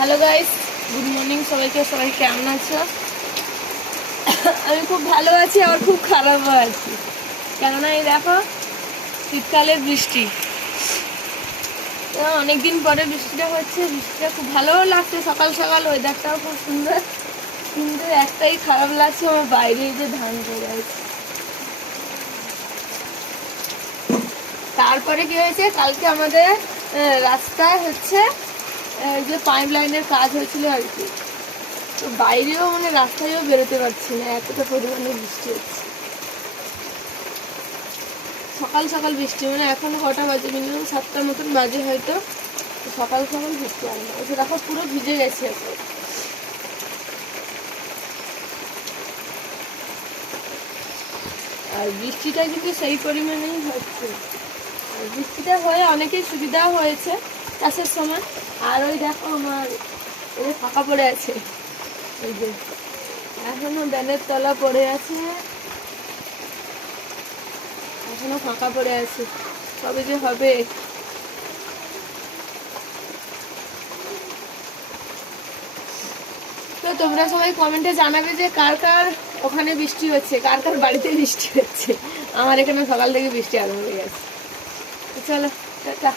Hello guys, good morning সবাইকে। সবাই কেমন আছো? আমি খুব ভালো আছি, আবার খুব খারাপও আছি। কেননা এই দেখো, শীতকালের বৃষ্টি, অনেকদিন পরে বৃষ্টিটা হচ্ছে। বৃষ্টিটা খুব ভালোও লাগছে, সকাল সকাল ওয়েদারটাও খুব সুন্দর। কিন্তু একটাই খারাপ লাগছে, আমার বাইরে যে ধান পড়ে আছে। তারপরে কি হয়েছে, কালকে আমাদের রাস্তায় হচ্ছে যে পাইপ লাইনের কাজ হয়েছিল আর কি। তো বাইরেও মানে রাস্তায়ও বেরোতে পারছি না, এতটা পরিমাণে বৃষ্টি হচ্ছে। সকাল সকাল বৃষ্টি, মানে এখন কটা বাজে, মিনিমাম 7টার মতন বাজে হয়তো। সকাল সকাল বৃষ্টি আর না, ওই দেখো পুরো ভিজে গেছে এখন। আর বৃষ্টিটা কিন্তু সেই পরিমাণেই হচ্ছে। আর বৃষ্টিটা হয়ে অনেকেই সুবিধা হয়েছে চাষের সময়। আর ওই দেখো আমার এটা ফাঁকা পড়ে আছে, ওই যে এখনো ব্যানের তলা পড়ে আছে, এখনো ফাঁকা পড়ে আছে, কবে যে হবে। তো তোমরা সবাই কমেন্টে জানাবে যে কার কার ওখানে বৃষ্টি হচ্ছে, কার কার বাড়িতে বৃষ্টি হচ্ছে। আমার এখানে সকাল থেকে বৃষ্টি আরম্ভ হয়ে গেছে। চলো টাটা।